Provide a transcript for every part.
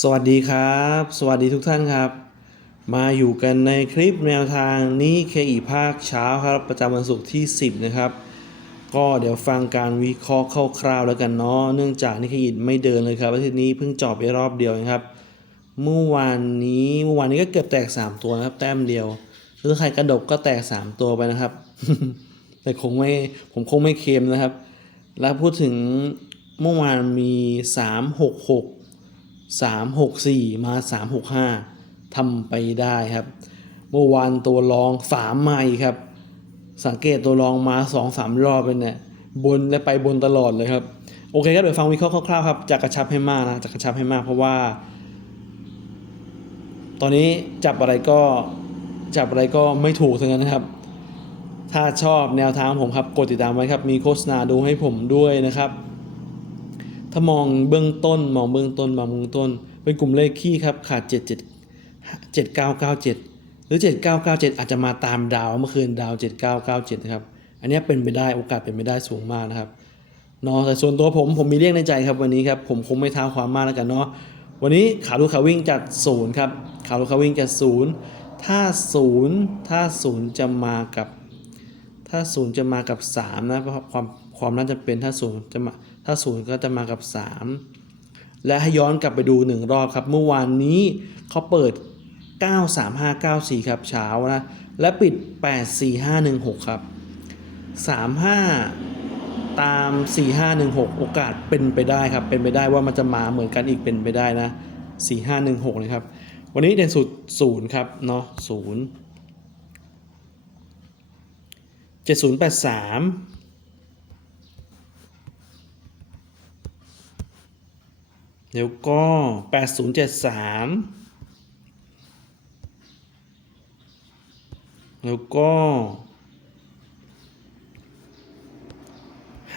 สวัสดีครับ สวัสดีทุกท่านครับ มาอยู่กันในคลิปแนวทางนี้เคอีภาคเช้าครับ ประจำวันศุกร์ที่ 10 นะครับ ก็เดี๋ยวฟังการวิเคราะห์คร่าวๆแล้วกันเนาะเนื่องจากนิเคอีไม่เดินเลยครับอาทิตย์นี้เพิ่งจอบไปรอบเดียวเองครับ เมื่อวานนี้เมื่อวานนี้ก็เกือบแตก 3 ตัวนะครับ แต้มเดียวหรือใครกระดกก็แตก 3 ตัวไปนะครับ แต่คงไม่ผมคงไม่เค็มนะครับ แล้วพูดถึงเมื่อวานมี 3 3 6 4 มา 3 6 5ทำไปได้ครับ เมื่อวานตัวรอง3ใหม่ครับ สังเกตตัวรองมา 2 3 รอบเป็นเนี่ยบนและไปบนตลอดเลยครับ โอเคครับเดี๋ยวฟังวิเคราะห์คร่าวๆครับจากกระชับให้มากนะจากกระชับให้มากเพราะว่า ตอนนี้จับอะไรก็จับอะไรก็ไม่ถูกทั้งนั้นนะครับ ถ้าชอบแนวทางผมครับกดติดตามไว้ครับ มีโฆษณาดูให้ผมด้วยนะครับ ถ้ามองเบื้องต้นมองเบื้องต้นมองเบื้องต้น เป็นกลุ่มเลขขี้ครับขาด 7 7 7997 หรือ 7997 อาจจะมาตามดาวเมื่อคืนดาว 7997 นะครับ อันนี้เป็นไปได้โอกาสเป็นไปได้สูงมากนะครับเนาะแต่ส่วนตัวผมผมมีเรื่องในใจครับวันนี้ครับผมคงไม่ท้าความมากแล้วกันเนาะวันนี้ขาลูกขาวิ่งจัดศูนย์ครับขาลูกขาวิ่งจัดศูนย์ถ้าศูนย์ถ้าศูนย์จะมากับ ถ้าศูนย์จะมากับ 3 นะเพราะความ ความน่าจะเป็นถ้าศูนย์จะมาถ้าศูนย์ก็จะมากับ 3 และให้ย้อนกลับไปดู 1 รอบครับ เมื่อวานนี้เขาเปิด 93594 ครับเช้านะและปิด 84516 ครับ 35 ตาม 4516 โอกาสเป็นไปได้ครับ เป็นไปได้ว่ามันจะมาเหมือนกันอีกเป็นไปได้นะ 4516 นะครับ วันนี้เด่นสุดศูนย์ครับเนาะศูนย์7083 แล้วก็ 8073 แล้วก็ 50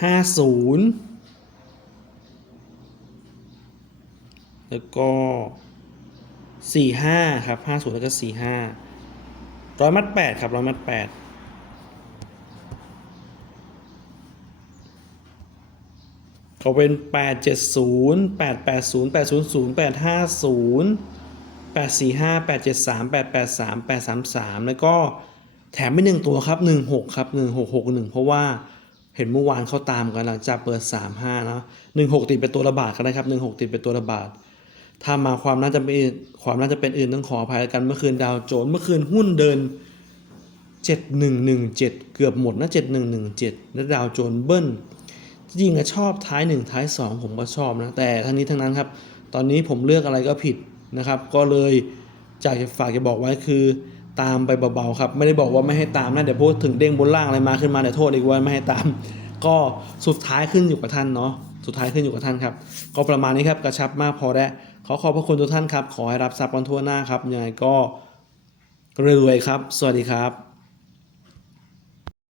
แล้วก็ 45 ครับ 50 แล้วก็ 45 ร้อยมัด8ครับร้อยมัด8 ขาเป็น 870 880 800 850 845 873 883 833 แล้วก็แถมไปหนึ่งตัวครับ 16 ครับ 1661 เพราะว่าเห็นเมื่อวานเขาตามกันหลังจากเปิด 35เนาะ16 ติดเป็นตัวระบาดกันนะครับ 16 ติดเป็นตัวระบาดถ้ามาความน่าจะเป็นความน่าจะเป็นอื่นต้องขออภัยกันเมื่อคืนดาวโจนเมื่อคืนหุ้นเดิน 7117 เกือบหมดนะ 7117 แล้วดาวโจนเบิ้ล จริงอะชอบท้าย1ท้าย 2 ผมก็ชอบนะ แต่ทั้งนี้ทั้งนั้นครับ ตอนนี้ผมเลือกอะไรก็ผิดนะครับ ก็เลยอยากจะฝากจะบอกไว้คือตามไปเบาๆครับ ไม่ได้บอกว่าไม่ให้ตามนะเดี๋ยวพูดถึงเด้งบนล่างอะไรมาขึ้นมาเดี๋ยวโทษอีกว่าไม่ให้ตาม ก็สุดท้ายขึ้นอยู่กับท่านเนาะสุดท้ายขึ้นอยู่กับท่านครับ ก็ประมาณนี้ครับกระชับมากพอแล้วขอขอบพระคุณทุกท่านครับ ขอให้รับทรัพย์กันทั่วหน้าครับยังไงก็รวยๆครับ สวัสดีครับ